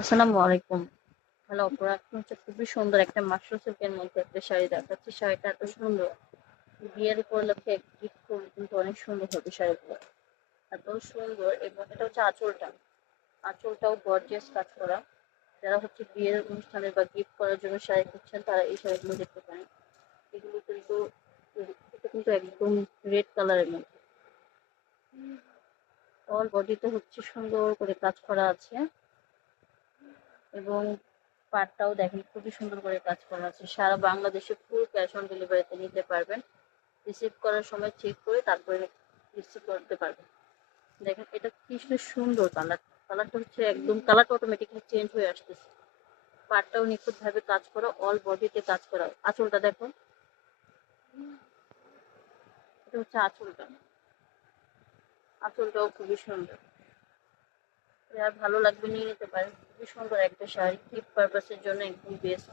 আসসালামু আলাইকুম। হ্যালো অপরা, আপনি হচ্ছে খুবই সুন্দর একটা মাশরুম সিল্কের মধ্যে একটা শাড়ি দেখাচ্ছি। শাড়িটা এত সুন্দর, বিয়ের উপলক্ষে গিফট করলে কিন্তু অনেক সুন্দর হবে শাড়িগুলো। এত সুন্দর, এবং এটা হচ্ছে আঁচলটাও গর্জিয়াস কাজ করা। যারা হচ্ছে বিয়ের অনুষ্ঠানে বা গিফট করার জন্য শাড়ি খুঁজছেন তারা এই শাড়িগুলো দেখতে পারেন। এগুলো কিন্তু এটা কিন্তু একদম রেড কালারের মধ্যে, অল বডিতে হচ্ছে সুন্দর করে কাজ করা আছে, এবং পাটটাও দেখেন খুবই সুন্দর করে কাজ করা আছে। সারা বাংলাদেশে ফুল ক্যাশ অন ডেলিভারিতে নিতে পারবেন। রিসিভ করার সময় চেক করে তারপরে রিসিভ করতে পারবেন। দেখেন এটা কি সুন্দর কালারটা হচ্ছে একদম, কালারটা অটোমেটিকলি চেঞ্জ হয়ে আসতেছে। পাটটাও নিখুঁত ভাবে কাজ করা, অল বডিতে কাজ করা। আঁচলটা দেখো, এটা হচ্ছে আঁচলটাও খুবই সুন্দর। যার ভালো লাগবে নিয়ে নিতে পারেন। খুবই সুন্দর একটা শাড়ি, গিফট পারপাসের জন্য একদম বেস্ট।